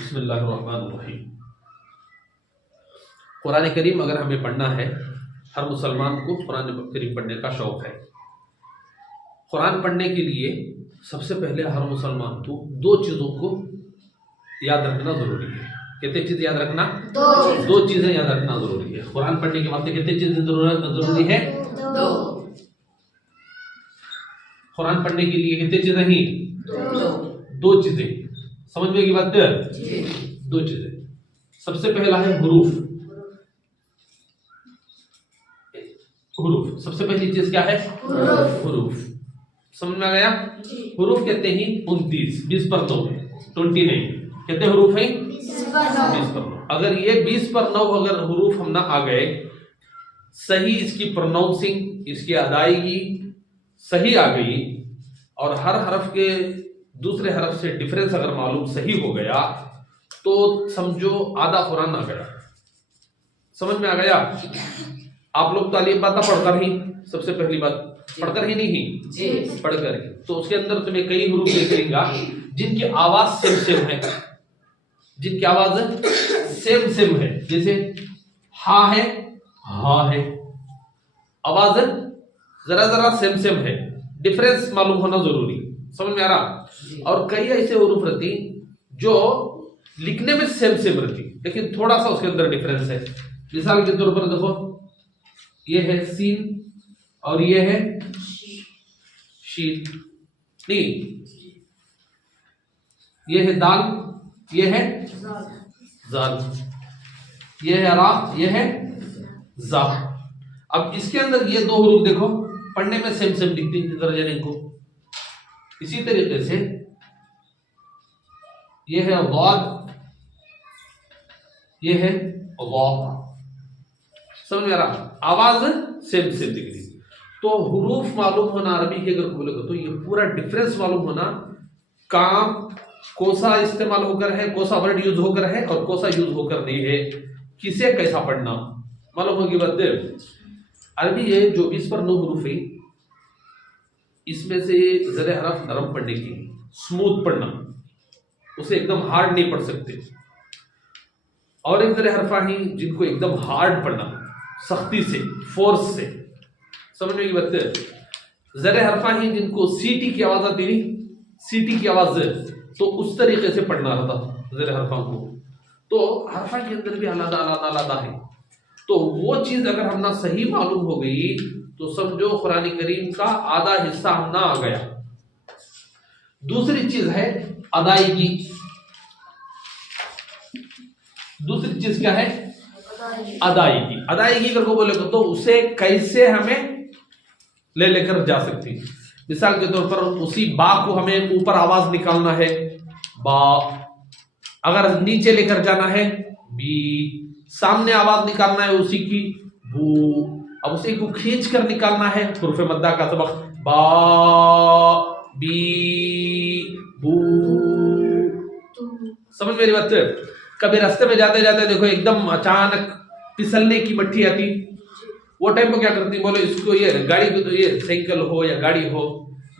बिस्मिल्लाहिर्रहमानिर्रहीम। कुरान करीम अगर हमें पढ़ना है, हर मुसलमान को कुरान करीम पढ़ने का शौक़ है। कुरान पढ़ने के लिए सबसे पहले हर मुसलमान को दो चीज़ों को याद रखना ज़रूरी है। कितनी चीज़ याद रखना? दो चीज़ें याद रखना ज़रूरी है। कुरान पढ़ने के वास्ते कितनी चीज़ें ज़रूरी है? दो। कुरान पढ़ने के लिए कितनी चीज़ें ही? दो चीज़ें। समझ में की बात? दो चीज़ें। सबसे पहला है हुरूफ। हुरूफ सबसे पहली चीज क्या है? हुरूफ। समझ में आ गया? हुरूफ कहते हैं 29, 20 पर 9, 29 कहते हैं हुरूफ है 20 पर 9। अगर ये 20 पर 9 अगर हुरूफ हम ना आ गए, सही इसकी प्रोनाउंसिंग, इसकी अदायगी सही आ गई और हर हरफ के दूसरे हरफ से डिफरेंस अगर मालूम सही हो गया तो समझो आधा कुरान आ गया। समझ में आ गया? आप लोग तालीम बात पढ़कर ही, सबसे पहली बात पढ़कर ही नहीं, पढ़कर ही। तो उसके अंदर तुम्हें कई हुरूफ देखेगा जिनकी आवाज सेम सेम है, जिनकी आवाज सेम सेम है। जैसे हा है, हा है, आवाज जरा जरा सेम सेम है, डिफरेंस मालूम होना जरूरी। समझ में आ रहा? और कई ऐसे हुरूफ रहती जो लिखने में सेम सेम रहती लेकिन थोड़ा सा उसके अंदर डिफरेंस है। मिसाल के तौर पर देखो, ये है सीन और ये है शीन, नहीं, ये है दाल, ये है जाल, ये है रा, ये है जा। अब इसके अंदर ये दो हुरूफ देखो पढ़ने में सेम सेम दिखती है दर्जने को। इसी तरीके से ये है वाद, ये है वाह। समझ में आ रहा? आवाज सेम सेम दिख रही। तो हुरूफ मालूम होना अरबी के अगर बोलेगा तो ये पूरा डिफरेंस मालूम होना, काम कोसा इस्तेमाल होकर है, कोसा वर्ड यूज होकर है और कोसा यूज होकर नहीं है, किसे कैसा पढ़ना मालूम होगी बात। अरबी ये जो 20 पर 9 हुरूफ है, इसमें से जरे हरफ नरम पढ़ने की, स्मूथ पढ़ना, उसे एकदम हार्ड नहीं पढ़ सकते। और एक जरे हरफा ही जिनको एकदम हार्ड पढ़ना, सख्ती से, फोर्स से। समझ में की बात? जरे हरफा ही जिनको सीटी की आवाज आती नहीं, सीटी की आवाज, तो उस तरीके से पढ़ना रहता जरे हरफा को। तो हरफा के अंदर भी अलग अलग है। तो वो चीज अगर हम ना सही मालूम हो गई तो समझो कुरान करीम का आधा हिस्सा हम ना आ गया। दूसरी चीज है अदायगी। दूसरी चीज क्या है? अदायगी। अदायगी करके बोले तो उसे कैसे हमें ले लेकर जा सकती। मिसाल के तौर पर उसी बा को हमें ऊपर आवाज निकालना है, बा। अगर नीचे लेकर जाना है, बी। सामने आवाज निकालना है उसी की, बू। अब उसी को खींच कर निकालना है, हुरूफ मद्दा का सबक, बा, बी, बू। समझ मेरी बात? कभी रास्ते में जाते जाते देखो एकदम अचानक फिसलने की मट्टी आती, वो टाइम पे क्या करती? बोलो इसको, ये गाड़ी को, तो ये साइकिल हो या गाड़ी हो,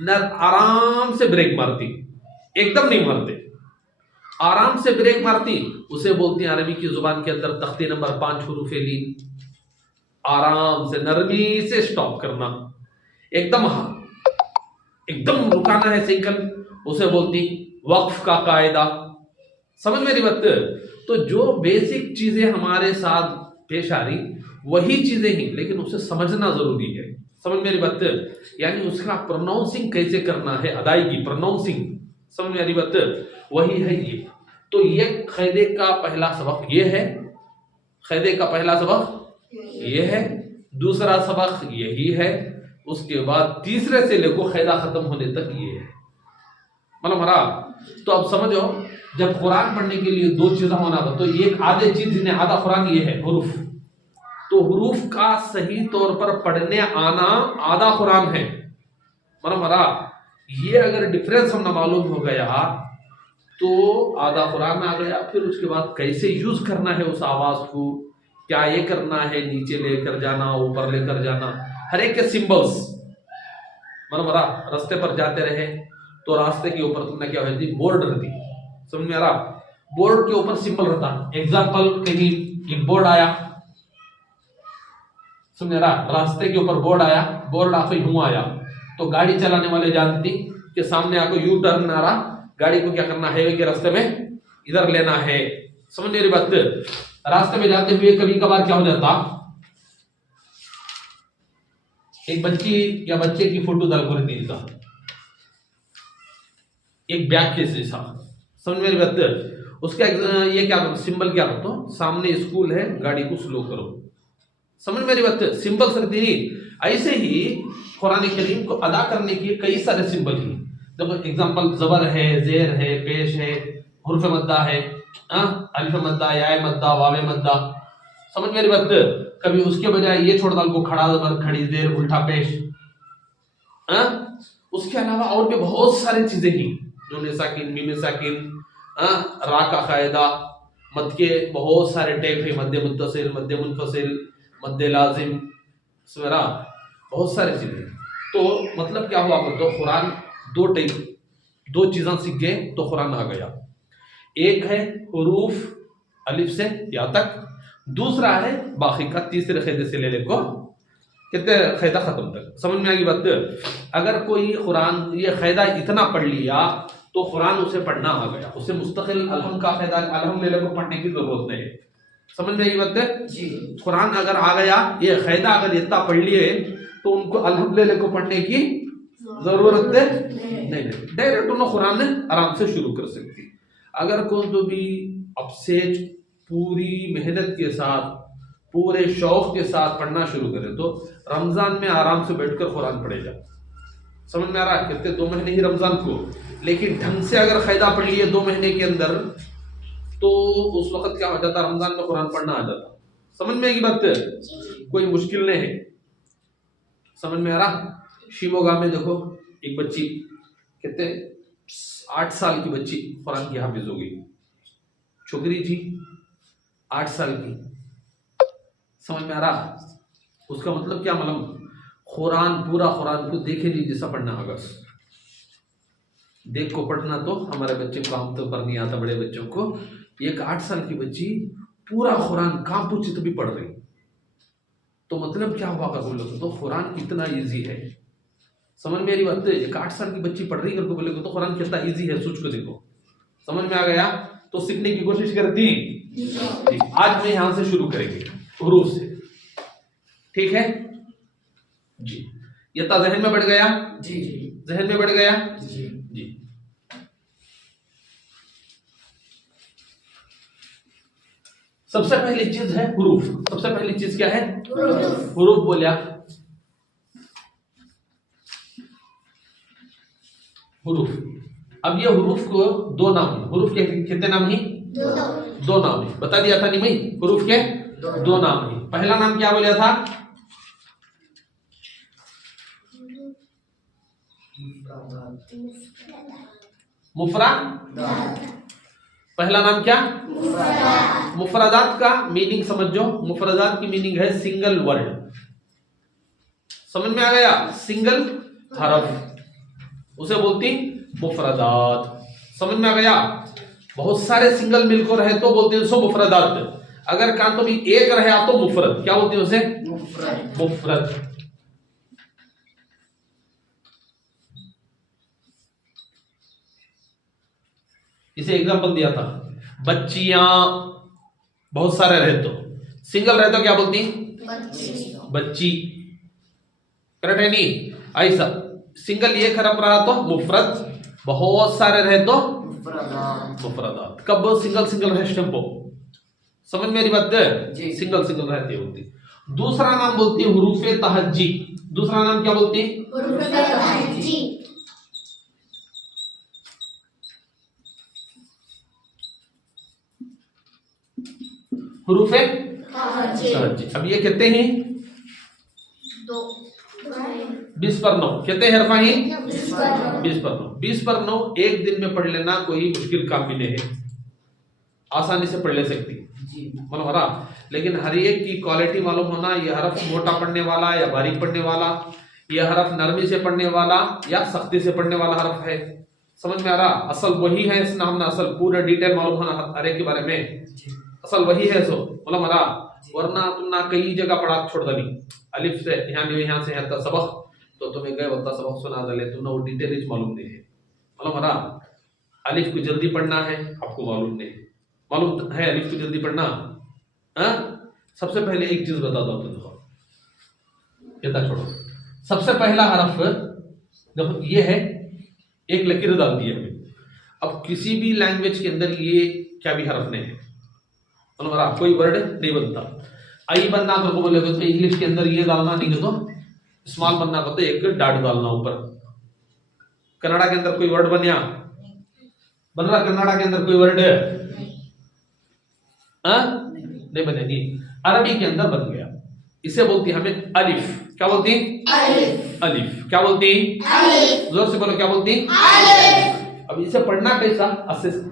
न आराम से ब्रेक मारती, एकदम नहीं मारते, आराम से ब्रेक मारती। उसे बोलती है अरबी की जुबान के अंदर तख्ती नंबर 5 हुरूफ लीन। आराम से नरमी से स्टॉप करना, एकदम एकदम रुकाना है साइकिल, उसे बोलती वक्फ का कायदा। समझ मेरी बात? तो जो बेसिक चीजें हमारे साथ पेश आ रही वही चीजें ही, लेकिन उसे समझना जरूरी है। समझ मेरी बात? यानी उसका प्रोनाउंसिंग कैसे करना है, अदायगी, प्रोनाउंसिंग। समझ मेरी बात? वही है ये। तो ये क़ायदे का पहला सबक ये है, क़ायदे का पहला सबक ये है, दूसरा सबक यही है, उसके बाद तीसरे से लेकर क़ायदा खत्म होने तक ये है। मतलब हमारा तो अब समझो, जब कुरान पढ़ने के लिए दो चीजें होना था, तो एक आधे चीज जिन्हें आधा कुरान ये है हुरूफ। तो हुरूफ का सही तौर पर पढ़ने आना आधा कुरान है। मतलब हमारा ये अगर डिफरेंस हमने मालूम हो गया तो आधा कुरान आ गया। फिर उसके बाद कैसे यूज करना है उस आवाज को, क्या ये करना है, नीचे लेकर जाना, ऊपर लेकर जाना, हर एक के सिंबल्स। मतलब हमारा रास्ते पर जाते रहे तो रास्ते के ऊपर तुमने क्या होती, बोर्ड रहती, समझ में आ रहा? बोर्ड के ऊपर सिंबल रहता। एग्जाम्पल, कहीं एक बोर्ड आया, समझ रहा, रास्ते के ऊपर बोर्ड आया, बोर्ड आके यूं आया, तो गाड़ी चलाने वाले जानती कि सामने आको यू टर्न आ रहा, गाड़ी को क्या करना है, कि रास्ते में इधर लेना है। समझ मेरी बात। रास्ते में जाते हुए कभी कभार क्या हो जाता, एक बच्ची या बच्चे की फोटो डाल कर दी था, एक बैग के जैसा, समझ मेरी बात। उसका ये क्या सिंबल क्या होता, सामने स्कूल है, गाड़ी को स्लो करो। समझ मेरी बात। सिंबल सर नहीं, ऐसे ही कुरान करीम को अदा करने के कई सारे सिंबल हैं। देखो एग्जांपल, जबर है, जेर है, पेश है, हुर्फ मद्दा है, अलिफ मद्दा, या मद्दा, वावे मद्दा। समझ मेरी बात। कभी उसके बजाय ये छोड़ डाल को खड़ा जबर, खड़ी जेर, उल्टा पेश। उसके अलावा और भी बहुत सारी चीजें ही, नून साकिन, मीम साकिन, रा का कायदा, मद के बहुत सारे टाइप है, मध्य मुत्तसिल, मध्य मुनफसिल, मध्य लाजिम, सवेरा, बहुत सारी चीजें। तो मतलब क्या हुआ, तो कुरान दो टाइप, दो चीजें सीख गए तो कुरान आ गया। एक है हुरूफ अलिफ से या तक, दूसरा है बाकी का तीसरे खैदे से ले को कितने खैदा खत्म तक। समझ में आ गई बात। अगर कोई कुरान ये खैदा इतना पढ़ लिया तो कुरान उसे पढ़ना आ गया, उसे मुस्तकिल अलहम का खैदा अलहम ले को पढ़ने की जरूरत नहीं है। समझ में आ गई बात जी। कुरान अगर आ गया, ये खैदा अगर इतना पढ़ लिए तो उनको अलहम को पढ़ने की जरूरत नहीं, डायरेक्ट उन्होंने कुरान आराम से शुरू कर सकती। अगर कोई तो भी अब से पूरी मेहनत के साथ, पूरे शौक के साथ पढ़ना शुरू करे तो रमजान में आराम से बैठकर कुरान पढ़ेगा। समझ में आ रहा है, कहते 2 महीने ही रमजान को, लेकिन ढंग से अगर खैदा पढ़ लिए 2 महीने के अंदर तो उस वक्त क्या हो जाता, रमजान में कुरान पढ़ना आ जाता। समझ में आएगी बात, कोई मुश्किल नहीं है। समझ में आ रहा। शिमोगा में देखो एक बच्ची, कहते 8 साल की बच्ची कुरान की हाफिज हो गई, छोकरी थी 8 साल की। समझ में आ रहा। उसका मतलब क्या, मतलब कुरान, पूरा कुरान को देखे नहीं जैसा पढ़ना होगा। देख को पढ़ना तो हमारे बच्चे को आम तौर पर नहीं आता, बड़े बच्चों को। एक 8 साल की बच्ची पूरा कुरान काम पूछी भी पढ़ रही, तो मतलब क्या हुआ कर बोले तो कुरान इतना इजी है। समझ में आ रही बात। एक 8 साल की बच्ची पढ़ रही करके बोले तो कुरान कितना इजी है, सोच को देखो। समझ में आ गया, तो सीखने की कोशिश करती। आज मैं यहां से शुरू करेंगे हुरूफ से, ठीक है जी। ये तो जहन में बढ़ गया जी, जहन में बढ़ गया जी। सबसे पहली चीज है हुरूफ। सबसे पहली चीज क्या है, हुरूफ बोलिया। हुरूफ, अब ये हुरूफ को 2 नाम है। हुरूफ के कितने नाम है, 2 नाम है। बता दिया था नहीं भाई, हुरूफ के 2 नाम है। पहला नाम क्या बोलिया था, मुफरदात। पहला नाम क्या, मुफरदात का मीनिंग समझो। मुफरदात की मीनिंग है सिंगल वर्ड। समझ में आ गया, सिंगल हरफ, उसे बोलती मुफरदात। समझ में आ गया। बहुत सारे सिंगल मिलकर रहे तो बोलते हैं सो मुफरदात। अगर कहा तो भी एक रहे तो मुफरद, क्या बोलते हैं उसे, मुफरद। इसे एग्जांपल दिया था, बच्चियां बहुत सारे रहे तो, सिंगल रहे तो क्या बोलती, बच्ची। करेक्ट है नहीं, ऐसा सिंगल एक हरफ रहा तो मुफरद, बहुत सारे रहे तो मुफरदात। कब सिंगल सिंगल रहे टेम्पो। समझ मेरी बात है, सिंगल सिंगल रहती होती। दूसरा नाम बोलती है हुरूफे तहज्जी। दूसरा नाम क्या बोलती है, हुरूफे तहज्जी। हुरूफे तहज्जी। अब ये कहते हैं 20 पर 9, कहते हैं हरफा ही 20 पर 9। 20 पर 9 एक दिन में पढ़ लेना कोई मुश्किल काम भी नहीं है, आसानी से पढ़ ले सकती मालूम रहा। लेकिन हर एक की क्वालिटी मालूम होना, यह हरफ मोटा पढ़ने वाला या बारीक पढ़ने वाला, यह हरफ नरमी से पढ़ने वाला या सख्ती से पढ़ने वाला हरफ है। समझ में आ रहा? असल वही है, इसने हमने असल पूरा डिटेल मालूम होना हर एक के बारे में, असल वही है सो मतलब हमारा, वरना तुम ना कई जगह पढ़ा छोड़ दली अलिफ से यहाँ से यहाँ तक सबक, तो तुम्हें गए वक्त सबक सुना दले, तुमने वो डिटेल मालूम नहीं है। मतलब हमारा अलिफ को जल्दी पढ़ना है, आपको मालूम नहीं है, मालूम है अलिफ को जल्दी पढ़ना? हाँ, सबसे पहले एक चीज बता दो तो देखो, कहता छोड़ो, सबसे पहला हरफ देखो ये है, एक लकीर डाल दी है। अब किसी भी लैंग्वेज के अंदर ये क्या भी हरफ नहीं है, मतलब हमारा कोई वर्ड नहीं बनता। आई बनना को बोलेगे तो इंग्लिश के अंदर ये डालना, नहीं तो स्मॉल बनना को तो एक डाट डालना ऊपर। कन्नड़ा के अंदर कोई वर्ड बन रहा? कन्नड़ा के अंदर कोई वर्ड नहीं बनेगी। अरबी के अंदर बन गया, इसे बोलती हमें अलिफ। क्या बोलती? अलिफ। अलिफ। क्या बोलती? अलिफ। जोर से बोलो, क्या बोलती? अलिफ। अब इसे पढ़ना कैसा,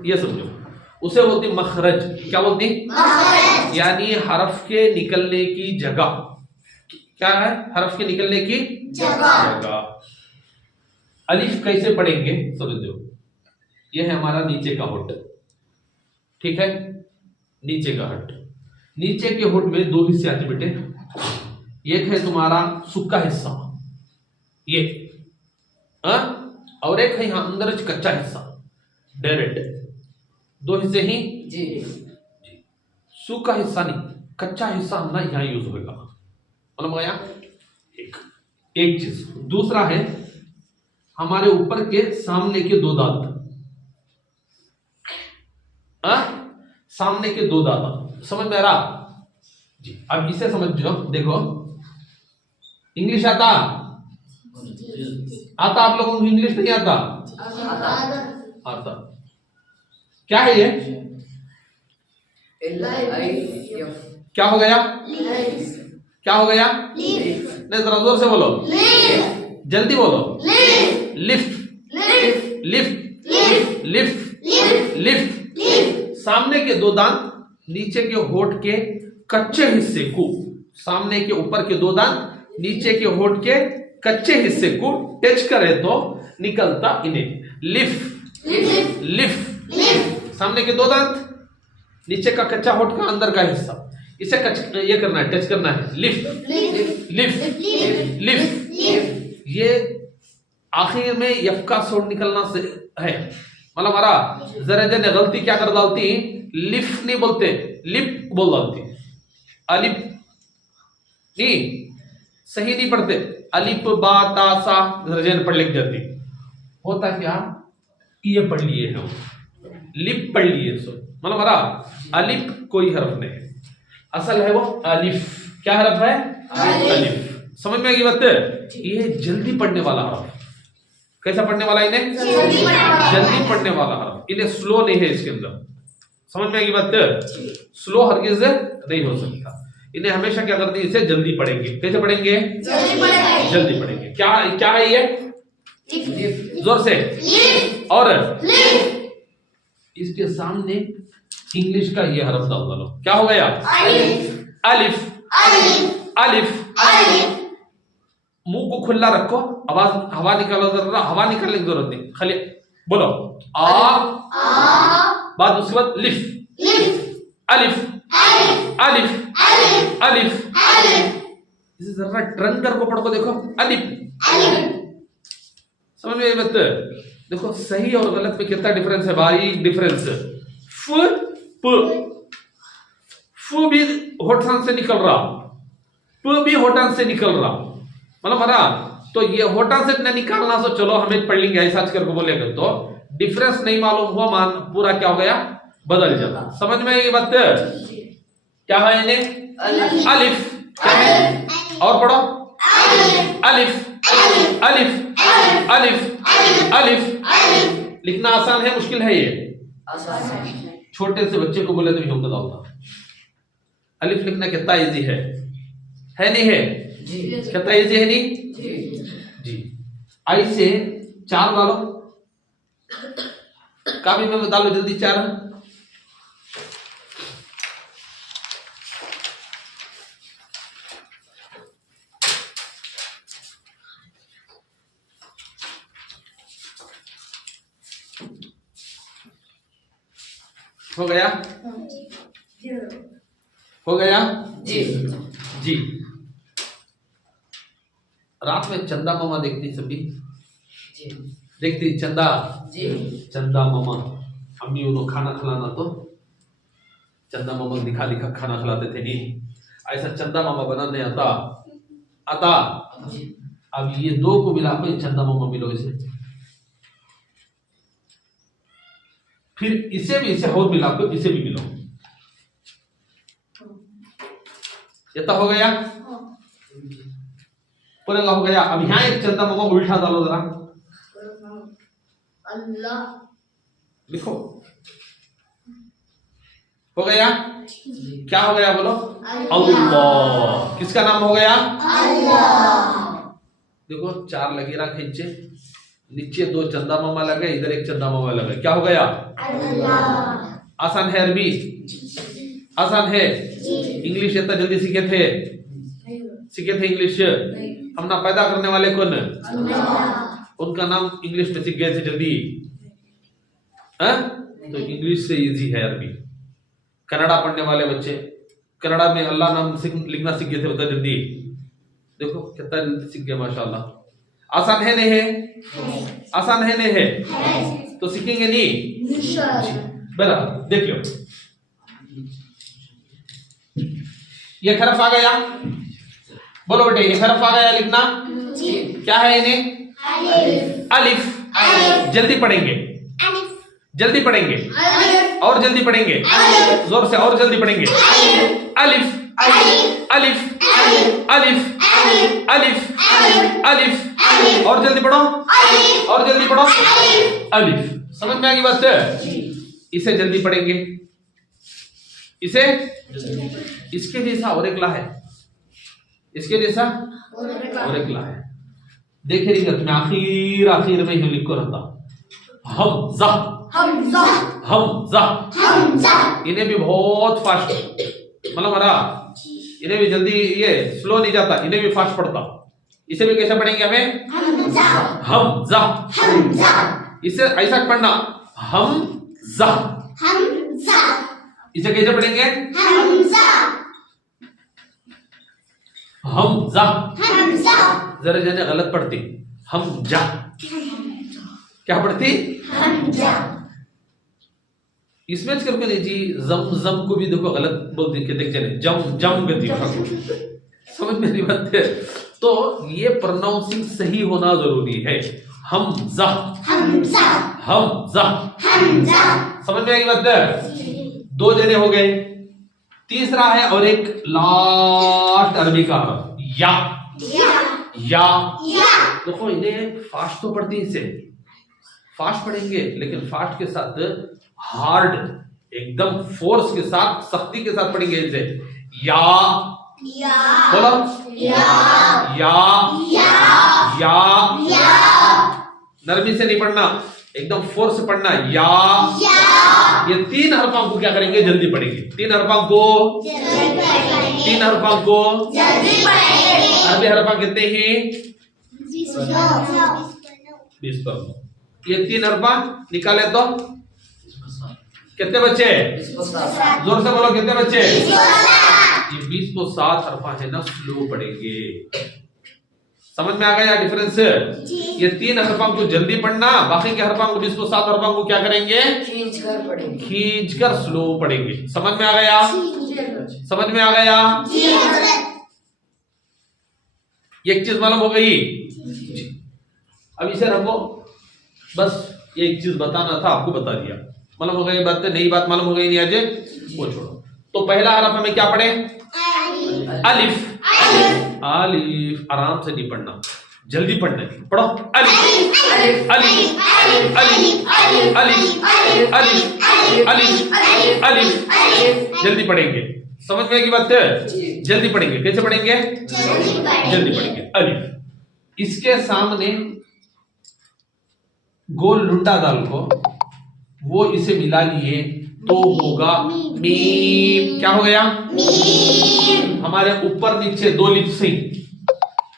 ये समझो, उसे बोलती मखरज। क्या बोलती? मखरज। यानी हरफ के निकलने की जगह। क्या है? हरफ के निकलने की जगह। अलिफ कैसे पढ़ेंगे समझो, ये है हमारा नीचे का होठ, ठीक है, नीचे का होठ। नीचे के होठ में दो हिस्से आते बेटे, एक है तुम्हारा सूखा हिस्सा ये, और एक है यहां अंदर कच्चा हिस्सा डायरेक्ट, दो हिस्से ही जी। सूखा हिस्सा नहीं, कच्चा हिस्सा ना यहां यूज होगा, मतलब आया एक चीज। दूसरा है हमारे ऊपर के सामने के दो दांत, सामने के दो दांत, समझ में आ रहा जी? अब इसे समझ जाओ, देखो इंग्लिश आता आप लोगों को? इंग्लिश नहीं आता? आता। क्या है ये? क्या हो गया? क्या हो गया? नहीं, जरा जोर से बोलो, जल्दी बोलो। लिफ्ट। लिफ्ट। लिफ्ट। लिफ्ट। सामने के दो दांत नीचे के होठ के कच्चे हिस्से को, सामने के ऊपर के दो दांत नीचे के होठ के कच्चे हिस्से को टच करे तो निकलता इन्हें लिफ्ट। लिफ्ट। सामने के दो दांत, नीचे का कच्चा होठ का अंदर का हिस्सा, इसे ये करना है, टच करना है, लिफ्ट। लिफ्ट। लिफ्ट। ये आखिर में यफ का साउंड निकलना से है, मतलब हमारा जरा जन गलती क्या कर डालती, लिफ्ट नहीं बोलते, लिप बोल डालती, अलिफ नहीं, सही नहीं पढ़ते, अलिफ बा ता सा जन पढ़ लिख जाती। होता क्या, ये पढ़ लिए है, लिप पढ़ लिए, सो मतलब हमारा अलिफ कोई हरफ नहीं है, असल है वो अलिफ। क्या हरफ है? अलिफ। समझ में आएगी बात? ये जल्दी पढ़ने वाला हरफ। कैसा पढ़ने वाला? इन्हें जल्दी पढ़ने वाला हरफ, इन्हें स्लो नहीं है इसके अंदर। समझ में आएगी बात? स्लो हरगिज नहीं हो सकता, इन्हें हमेशा क्या करते हैं, इसे जल्दी पढ़ेंगे। कैसे पढ़ेंगे? जल्दी पढ़ेंगे। क्या क्या है ये? जोर से। और इसके सामने इंग्लिश का ये हरफ डाल दो, क्या हो गया? अलिफ। अलिफ। मुंह को खुला रखो, आवाज हवा निकालो, जरा हवा निकालने की जरूरत नहीं, खाली बोलो आ, बाद उसके बाद लिफ। अलिफ। अलिफ। अलिफ। इसे जरा ट्रन कर को पढ़ को देखो, अलिफ। समझ में बात? देखो सही और गलत में कितना डिफरेंस है, भाई डिफरेंस। फु भी होठान से निकल रहा, प भी होठान से निकल रहा, मतलब हमारा तो ये होठान से न निकालना, सो चलो हमें पढ़ लेंगे ऐसा करके बोलेगा, तो डिफरेंस नहीं मालूम हुआ, मान पूरा क्या हो गया, बदल जाता। समझ में ये बात? क्या है इन्हें? अलिफ। क्या है? और पढ़ो, अलिफ। अलिफ। अलिफ। अलिफ। लिखना आसान है मुश्किल है? ये छोटे से बच्चे को बोले तो हम बताऊंगा, अलिफ लिखना कितना इजी है नहीं है? कितना इजी है नहीं जी? आई से 4 डालो, काफी में डालो जल्दी 4। हो गया? हो गया जी जी। रात में चंदा मामा देखती सभी, जी देखती चंदा, जी चंदा मामा अम्मी उन्होंने खाना खिलाना तो चंदा मामा दिखा दिखा खाना खिलाते थे। नहीं, ऐसा चंदा मामा बनाने आता आता। जी अब ये दो को मिला को चंदा मामा मिलो इसे, फिर इसे भी इसे और मिला को इसे भी मिलो। ये तो हो गया, पूरे का हो गया। अब यहाँ एक चंदा मामा उल्टा डालो जरा, अल्लाह लिखो। हो गया? क्या हो गया बोलो? अल्लाह। किसका नाम हो गया? अल्लाह। देखो 4 लगेरा खींचे, नीचे 2 चंदा मामा लगे, इधर एक चंदा मामा लगे, क्या हो गया? अल्लाह। आसान है अरबी? आसान है? इंग्लिश इतना जल्दी सीखे थे? सीखे थे इंग्लिश? हम ना पैदा करने वाले कौन? उनका नाम इंग्लिश में सीख गए थे जल्दी? तो इंग्लिश से इजी है अरबी। कन्नड़ा पढ़ने वाले बच्चे कन्नड़ा में अल्लाह नाम लिखना सीख गए थे, बता जल्दी। देखो कितना जल्दी सीख गए, माशाल्लाह। आसान है नहीं है? आसान है नहीं है? तो सीखेंगे नहीं? बराबर। देख लो, ये हरफ आ गया, बोलो बेटे ये हरफ आ गया लिखना। क्या है इन्हें? अलिफ। जल्दी पढ़ेंगे, जल्दी पढ़ेंगे, और जल्दी पढ़ेंगे, जोर से और जल्दी पढ़ेंगे। अलिफ अलिफ अलिफ अलिफ अलिफ, और जल्दी पढ़ो, और जल्दी पढ़ो। अलिफ। समझ में आ गई बात? इसे जल्दी पढ़ेंगे, इसे इसके जैसा और एक ला है, इसके जैसा और एक ला है। देखे नहीं मैं आखिर आखिर में ही लिख को रहता हमजा हमजा हमजा हमजा। इन्हें भी बहुत फास्ट, मतलब हमारा इन्हें भी जल्दी, ये स्लो नहीं जाता, इन्हें भी फास्ट पढ़ता। इसे भी कैसे पढ़ेंगे हमें? हमजा हमजा। हमजा इसे ऐसा पढ़ना हमजा। हमजा इसे कैसे पढ़ेंगे? हमजा हमजा। हमजा जरा जाने गलत पढ़ती, हमजा। क्या पढ़ती? हमजा। इसमें करके नहीं जी, जम जम को भी देखो गलत बोलते हैं, देख चले जम जम गति, समझ में नहीं बात है। तो ये प्रोनाउंसिंग सही होना जरूरी है। हमजा हमजा हमजा। हमजा। समझ में आएगी बात है? 2 जने हो गए, तीसरा है और एक लास्ट अरबी का हरफ या। या या देखो इन्हें फास्ट तो पढ़ती, इसे फास्ट पढ़ेंगे, लेकिन फास्ट के साथ हार्ड, एकदम फोर्स के साथ, सख्ती के साथ पढ़ेंगे इसे। या बोलो, या या नरमी से नहीं पढ़ना, एकदम फोर्स से पढ़ना। या ये 3 हरफों को क्या करेंगे? जल्दी पढ़ेंगे। 3 हरफों को, 3 हरफों को अरबी हरफा कितने ही? 20 पर। ये 3 हरफा निकाले तो कितने बच्चे? जोर से बोलो कितने बच्चे? ये 20 को 7 हरफा है ना, स्लो पढ़ेंगे। समझ में आ गया डिफरेंस? ये 3 हरफों को जल्दी पढ़ना, बाकी के हरफों को 20 को 7 हरफों को क्या करेंगे? खींच कर पढ़ेंगे, खींच कर स्लो पढ़ेंगे। समझ में आ गया? समझ में आ गया? एक चीज मालूम हो गई? अब इसे रखो, बस एक चीज बताना था आपको, बता दिया। मालूम हो गई बात? नई बात मालूम हो गई नहीं? आज वो छोड़ो। तो पहला हरफ हमें क्या पढ़े? अलिफ। अलिफ आराम से नहीं पढ़ना, जल्दी पढ़ना है। पढ़ो अलिफ अलिफ अलिफ अलिफ अलिफ अलिफ अलिफ। जल्दी पढ़ेंगे। समझ में आएगी बात? जल्दी पढ़ेंगे। कैसे पढ़ेंगे? जल्दी पढ़ेंगे। अलिफ, इसके सामने गोल लुंडा डाल को वो इसे मिला लिए तो होगा मीम। क्या हो गया? मीम। हमारे ऊपर नीचे 2 लिप्स हैं,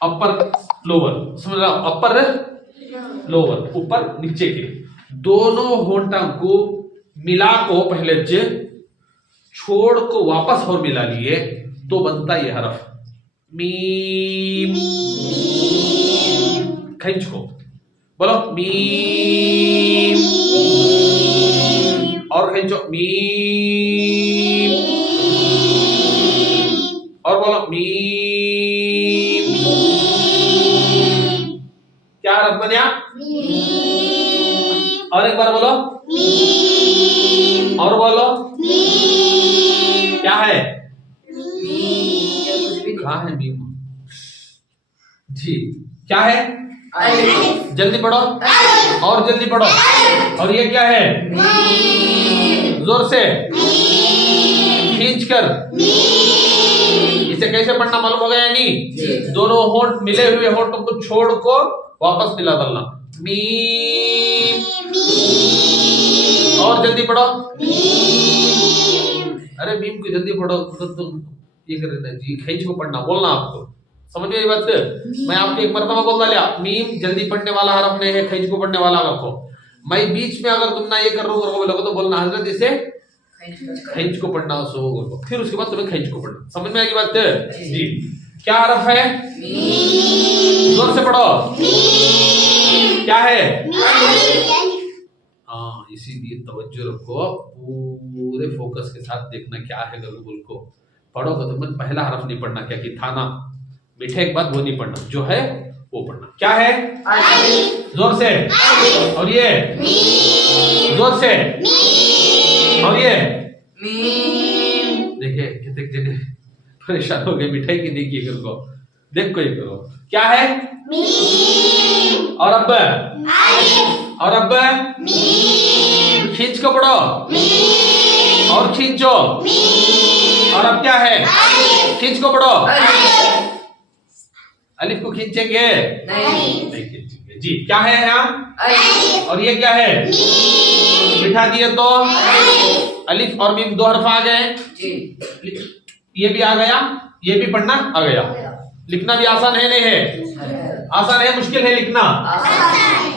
अपर लोअर, समझ रहा? अपर लोअर, ऊपर नीचे के दोनों होंठों को मिला को पहले ज छोड़ को वापस और मिला लिए तो बनता ये हरफ मीम। खींच को बोलो मीम और खींचो मीम और बोलो मीम। क्या हरफ बना? और एक बार बोलो और बोलो क्या है? कहाँ है मीम? जी क्या है? जल्दी पढ़ो और जल्दी पढ़ो। और ये क्या है? जोर से खींचकर। इसे कैसे पढ़ना मालूम हो गया नहीं? दोनों होंठ मिले हुए होंठों को छोड़ को वापस मिला डालना मीम। और जल्दी पढ़ो। अरे मीम को जल्दी पढ़ो तो ये कर देना जी। खींच को पढ़ना बोलना आपको समझ में बात। मैं आपको एक मरतबा बोल डालिया मीम जल्दी पढ़ने वाला हरफ नहीं है, खींच को पढ़ने वाला रखो। मैं बीच में अगर तुम ना ये कर रहा हूँ तो बोलना हजरत इसे खींच को पढ़ना सो, फिर उसके बाद तुम्हें खींच को पढ़ना। समझ में आएगी बात जी? क्या हरफ है? जोर से पढ़ो। क्या है? हाँ इसीलिए तवज्जो रखो, पूरे फोकस के साथ देखना क्या है। गलगुल को पढ़ोगे तो मत पहला हरफ नहीं पढ़ना क्या कि थाना मीठे के बाद वो नहीं पढ़ना, जो है वो पढ़ना। क्या है? जोर से। और ये जोर से। और ये देखिए कितने जगह परेशान हो गए मिठाई की। देखिए करो देखो ये करो क्या है? और अब खींच को पढ़ो और खींचो। और अब क्या है? खींच को पढ़ो। अलिफ को खींचेंगे नहीं खींचेंगे जी। क्या है यहाँ? और ये क्या है? बिठा दिए तो अलिफ और मीम दो हरफ आ गए। ये भी आ गया, ये भी पढ़ना आ गया। लिखना भी आसान है नहीं है? आसान है मुश्किल है लिखना?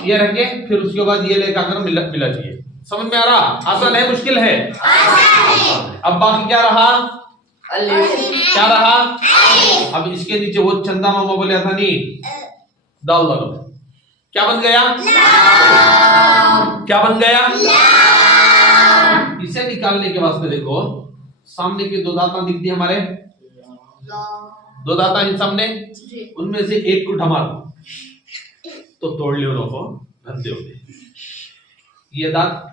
ये रखे फिर उसके बाद ये लेकर आकर मिला चाहिए। समझ में आ रहा? आसान है मुश्किल है? अब बाकी क्या रहा? क्या रहा? अब इसके नीचे वो चंदा मामा बोले था नहीं दाल डालो। क्या बन गया? क्या बन गया? इसे निकालने के वास्ते देखो सामने के दो दांत दिखती है हमारे, दो दांत हैं सामने, उनमें से एक को ढमा तो तोड़ लियो रखो धंधे होते। ये दांत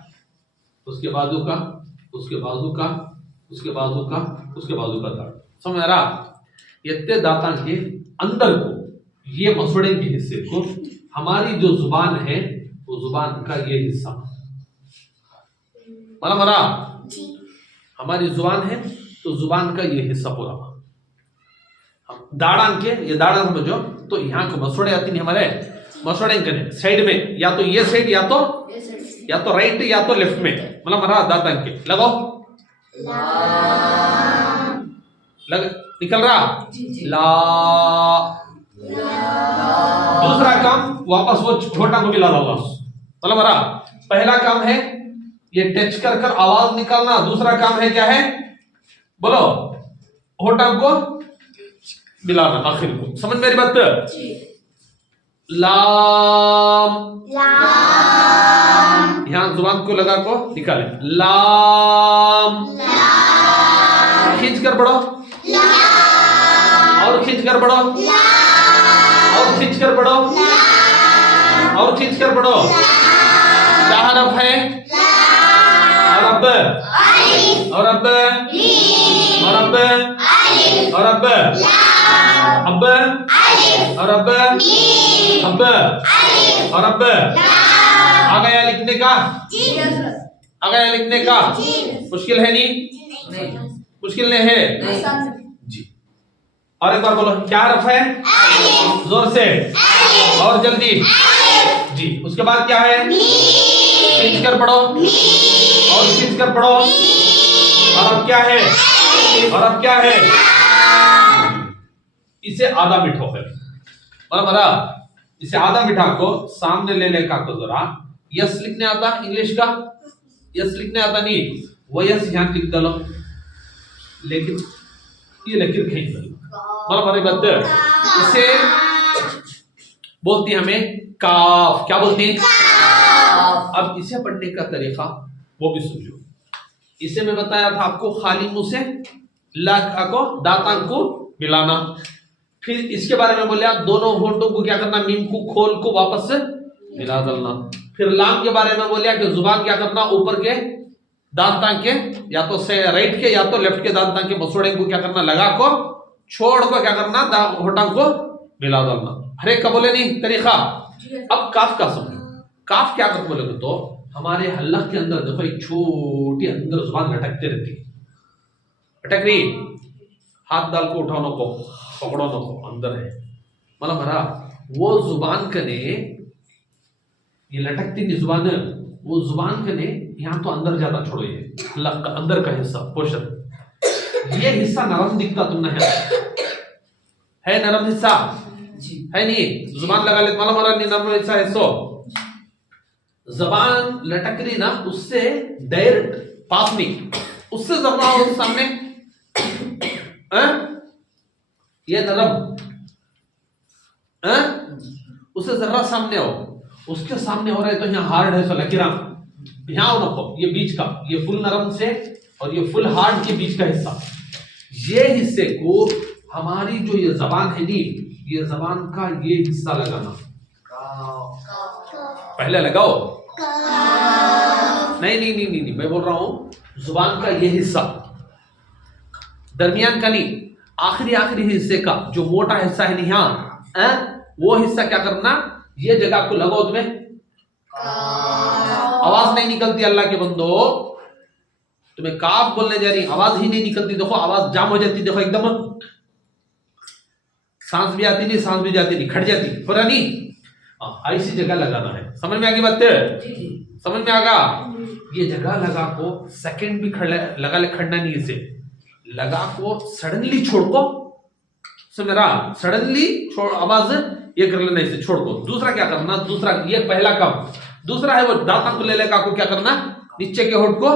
उसके बाजू का, उसके बाजू का, उसके बाजू का, उसके बाजू का दांत। समझ आ रहा? ये दांता के अंदर को ये मसोड़े के हिस्से को हमारी जो जुबान है वो जुबान का ये हिस्सा मतलब हमारा हमारी जुबान है तो जुबान का ये हिस्सा पूरा दाढ़ के ये दाढ़ समझो तो यहाँ को मसोड़े आती नहीं हमारे मसोड़े करने साइड में, या तो ये साइड या तो राइट या तो लेफ्ट में मतलब हमारा दांत के लगाओ निकल रहा ला। दूसरा काम वापस वो छोटा को मिला ला मतलब हमारा पहला काम है ये टच कर कर आवाज निकालना। दूसरा काम है क्या है बोलो होठा को मिलाना आखिर को। समझ मेरी बात? लाम यहां जुबान को लगा को निकाले लाम। खींच कर पढ़ो और खींच कर पढ़ो और खींच कर पढ़ो और खींच कर पढ़ो। क्या हरफ है? और अब और अब और अब और अब अब और अब अब और अब आ गया लिखने का? आ गया लिखने का? मुश्किल है नहीं? मुश्किल नहीं है जी। और एक बार बोलो क्या हरफ है? जोर से और जल्दी जी। उसके बाद क्या है? खींच कर पढ़ो और खींच कर पढ़ो। और अब क्या है? और अब क्या है? इसे आधा मिठो है मतलब इसे आधा मिठा को सामने ले लेकर को जरा यस लिखने आता इंग्लिश का यस लिखने आता नहीं, वो यस यहाँ लिख डालो, लेकिन ये लकीर खींच डालो। मतलब हमारी बात इसे बोलती है हमें काफ। क्या बोलती है? अब इसे पढ़ने का तरीका वो भी समझो। इसे मैं बताया था आपको, खाली मुंह से लाखा को दांतां को मिलाना। फिर इसके बारे में बोले आप दोनों होठों को क्या करना, मीम को खोल को वापस से मिला डालना। फिर लाम के बारे में बोलिया कि जुबान क्या करना, ऊपर के दांतां के या तो से राइट के या तो लेफ्ट के दांतां के मसोड़े को क्या करना, लगा को छोड़ को क्या करना, होठों को मिला डालना। हर एक का बोले नहीं तरीका। अब काफ का समझो। काफ क्या कर बोले तो हमारे हल्क के अंदर देखो एक छोटी अंदर जुबान लटकते रहती, अटक रही, हाथ डाल को उठानो को पकड़ो नो को अंदर है। मतलब हरा वो जुबान कने ये लटकती की जुबान, वो जुबान कने यहाँ तो अंदर ज्यादा छोड़ो, ये हल्क का अंदर का हिस्सा पोषण, ये हिस्सा नरम दिखता तुमने है नरम हिस्सा है नहीं, जुबान लगा ले मालूम हरा नरम हिस्सा है। सो जबान लटक रही ना, उससे डायरेक्ट पास नहीं, उससे जरा हो सामने ये नरम उससे जरा सामने हो, उसके सामने हो रहा है तो यहाँ हार्ड है। सो लकीरा यहाँ हो ना, ये बीच का, ये फुल नरम से और ये फुल हार्ड के बीच का हिस्सा, ये हिस्से को हमारी जो ये जबान है नी, ये जबान का ये हिस्सा लगाना। पहले लगाओ, नहीं, मैं बोल रहा हूं जुबान का ये हिस्सा, दरमियान का नहीं, आखिरी हिस्से का जो मोटा हिस्सा है यहाँ, वो हिस्सा क्या करना, ये जगह को लगाओ। तुम्हें आवाज नहीं निकलती अल्लाह के बंदो, तुम्हें काफ बोलने जा रही, आवाज ही नहीं निकलती। देखो आवाज जाम हो जाती, देखो एकदम सांस भी आती नहीं, सांस भी जाती नहीं, खट जाती पूरा नहीं। ऐसी जगह लगाना है। समझ में आ गई बात? समझ में आगा? ये जगह लगा को सेकंड भी लगा ले, खड़ना नहीं, इसे लगा को सडनली छोड़ को, समझ रहा, सडनली छोड़, आवाज ये कर लेना, इसे छोड़ को। दूसरा क्या करना, दूसरा ये पहला काम, दूसरा है वो दांतों को ले लेगा को क्या करना, नीचे के होठ को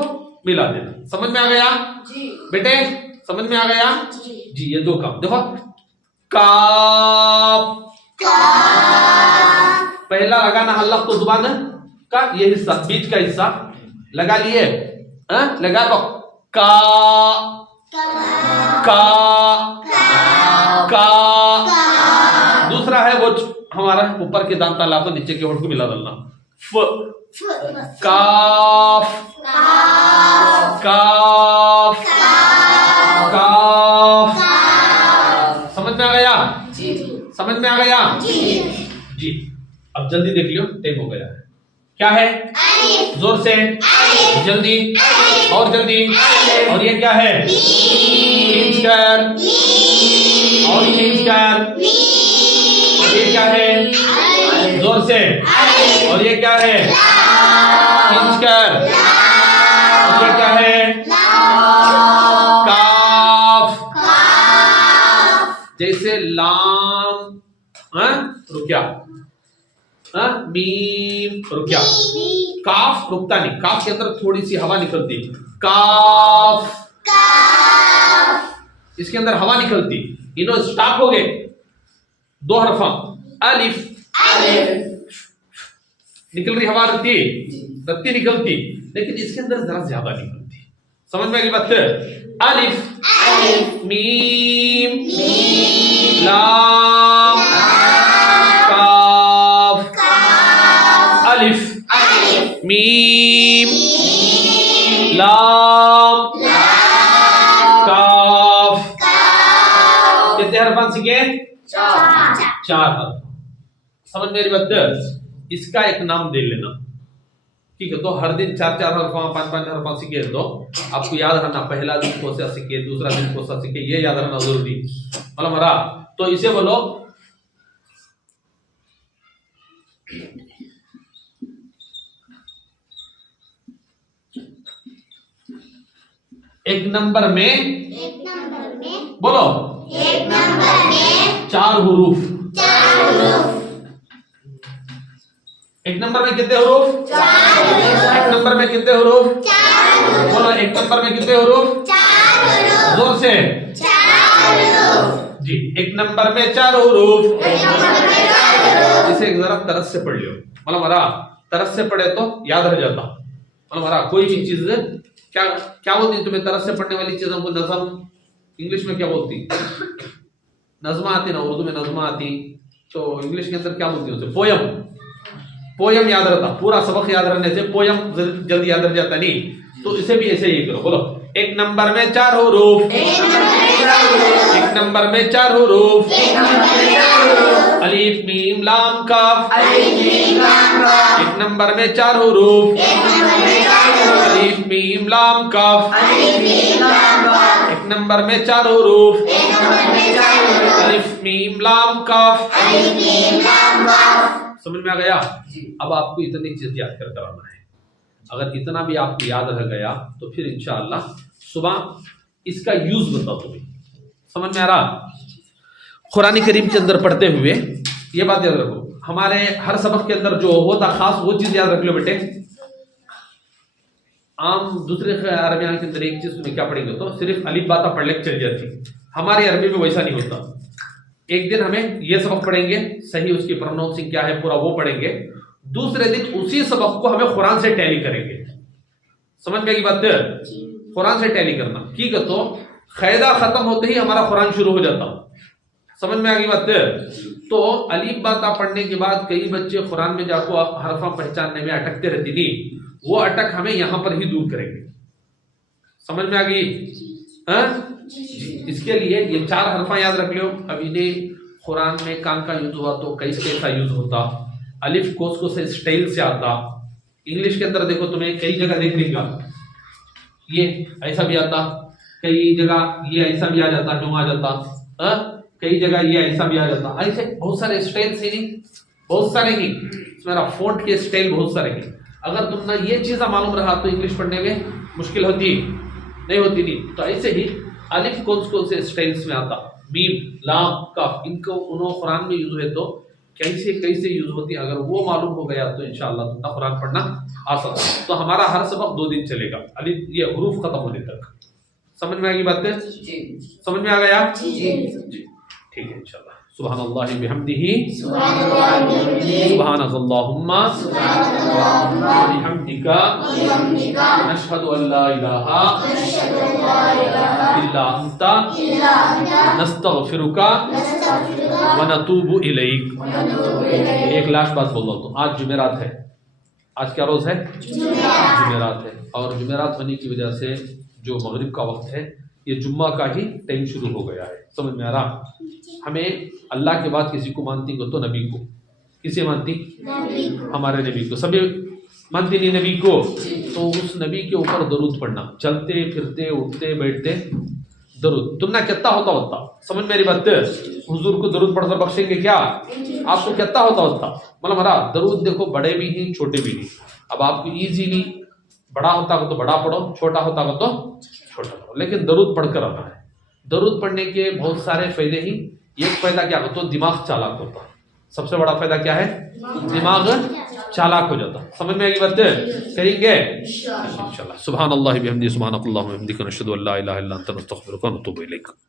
मिला देना। समझ में आ गया बेटे? समझ में आ गया जी? ये दो काम देखो, काफ पहला लगाना हल्क को जुबान का ये हिस्सा, बीच का हिस्सा लगा लिए, लगा को का दूसरा है वो हमारा ऊपर के दांत ला तो नीचे के होठ को मिला डालना, काफ काफ काफ। समझ में आ गया? समझ में आ गया जी? अब जल्दी देख लियो, टाइम हो गया है। क्या है? जोर से, जल्दी और जल्दी। और ये क्या है? खींचकर और खींचकर। और ये क्या है? जोर से। और ये क्या है? खींचकर। और ये क्या है? काफ। जैसे लाम, रुकिया, मीम रुकिया, काफ रुकता नहीं, काफ के अंदर थोड़ी सी हवा निकलती, काफ इसके अंदर हवा निकलती, इनो स्टॉप हो गए, दो हरफा, अलिफ निकल रही, हवा रत्ती निकलती, लेकिन इसके अंदर जरा ज्यादा निकलती। समझ में आ गई बात? अलिफ मीम लाम काफ, अलिफ मीम लाम काफ। कितने हरफ सीखे? चार हरफ। समझ मेरी बात? इसका एक नाम दे लेना, ठीक है? तो हर दिन चार हरफ, पांच हरफ सीखे तो आपको याद रहना, पहला दिन कौन सा सीखे, दूसरा दिन कौन सा सीखे, ये याद रहना जरूरी। मतलब हरा तो इसे बोलो एक नंबर में बोलो, एक नंबर में चार हुरूफ, चार हुरूफ, एक नंबर में कितने हरूफ? 4। एक नंबर में कितने हरूफ? 4। बोलो एक नंबर में कितने हरूफ? 4। जोर से 4 जी। एक नंबर में 4 हरूफ। इसे एक जरा तरस से पढ़ लियो, मतलब हमारा तरस से पढ़े तो याद रह जाता। मतलब हमारा कोई भी चीज क्या क्या बोलती तुम्हें तरस से पढ़ने वाली चीजों को? नज़म इंग्लिश में क्या बोलती? नज़मा आती ना, उर्दू में नज़मा आती, तो इंग्लिश के अंदर क्या बोलती है उसे? पोयम। पोयम याद रहता, पूरा सबक याद रहने से पोयम जल्दी याद रह जाता नहीं। तो इसे भी ऐसे ही करो, बोलो एक नंबर में 4 हरूफ। एक नंबर में 4 हरूफ। अलीफ मीम लाम काफ। एक नंबर में 4 हरूफ। अलीफ मीम लाम काफ। एक नंबर में 4 हरूफ। अलीफ मीम लाम काफ। समझ में आ गया? अब आपको इतनी चीज याद कर कराना है। अगर इतना भी आपको याद रह गया तो फिर इंशाअल्लाह सुबह इसका यूज बताओ तुम्हें। समझ में आ रहा? कुरान करीम के अंदर पढ़ते हुए ये बात याद रखो, हमारे हर सबक के अंदर जो होता खास वो चीज याद रख लो बेटे। आम दूसरे अरबियान के अंदर एक चीज तुम्हें क्या पढ़ेंगे तो सिर्फ अलीफ बाता पढ़ ले चल जाती। हमारे अरबी में वैसा नहीं होता। एक दिन हमें ये सबक पढ़ेंगे, सही उसकी प्रोनाउंसिंग क्या है पूरा वो पढ़ेंगे। दूसरे दिन उसी सबक को हमें कुरान से टैली करेंगे। समझ में आई बात? कुरान से टैली करना की तो खैदा खत्म होते ही हमारा कुरान शुरू हो जाता। समझ में आ गई बात? तो अलीफ बाता पढ़ने के बाद कई बच्चे कुरान में जाको हरफा पहचानने में अटकते रहती नहीं, वो अटक हमें यहां पर ही दूर करेंगे। समझ में आ गई? इसके लिए ये 4 हरफा याद रख लो। अब इन्हें कुरान में कान का यूज हुआ तो कैसा यूज होता। अलिफ को से स्टाइल से आता। इंग्लिश के अंदर देखो तुम्हें कई जगह देख लेगा ये ऐसा भी आता, कई जगह ये ऐसा भी आ जाता, जो आ जाता, कई जगह ये ऐसा भी आ जाता। ऐसे बहुत सारे स्टाइल से नहीं, बहुत सारे ही मेरा फोंट के स्टाइल बहुत सारे हैं। अगर तुम ना ये चीज़ मालूम रहा तो इंग्लिश पढ़ने में मुश्किल होती नहीं होती नहीं। तो ऐसे ही अलिफ कौन से स्टाइल्स में आता, मीम लाम काफ, इनको उन्होंने कुरान में यूज हुए तो कैसे यूज होती है। अगर वो मालूम हो गया तो इंशाअल्लाह तुमका कुरान पढ़ना आसान। तो हमारा हर सबक 2 दिन चलेगा, अलिफ ये हुरूफ खत्म होने तक। समझ में आ गई बातें? समझ में आ गया? जी ठीक है इंशाअल्लाह। सुब्हानल्लाहि बिहम्दिही सुब्हानकल्लाहुम्मा व बिहम्दिका नशहदु अल्ला इलाहा इल्ला अंता नस्तगफिरुका व नतूबु इलैक। एक लास्ट बात बोल रहा हूं, आज जुमेरात है। आज क्या रोज है? जुमेरात है। और जुमेरात होने की वजह से जो मगरिब का वक्त है ये जुम्मा का ही टाइम शुरू हो गया है। समझ में आ रहा? हमें अल्लाह के बाद किसी को मानती हो तो नबी को। किसे मानती? हमारे नबी को। सभी मानती नहीं नबी को, तो उस नबी के ऊपर दरूद पढ़ना, चलते फिरते उठते बैठते दरूद। तुम ना कितना होता समझ मेरी बात? हुजूर को दरूद पढ़कर बख्शेंगे क्या? आपको कितना होता मतलब हमारा दरूद देखो, बड़े भी हैं छोटे भी हैं। अब आपको इजीली बड़ा होता हो तो बड़ा पढ़ो, छोटा होता हो तो छोटा पढ़ो, लेकिन दरूद पढ़कर आना है। दरूद पढ़ने के बहुत सारे फायदे ही। एक फायदा क्या होता है? दिमाग चालाक होता। सबसे बड़ा फायदा क्या है? दिमाग चालाक हो जाता। समझ में आएगी बात? करेंगे इंशाअल्लाह। सुभान अल्लाह बिहम्दिही सुभानकल्लाहुम्मा व बिहम्दिका नशहदु अल्ला इलाहा इल्ला अंता नस्तगफिरुका व नतूबु इलैक।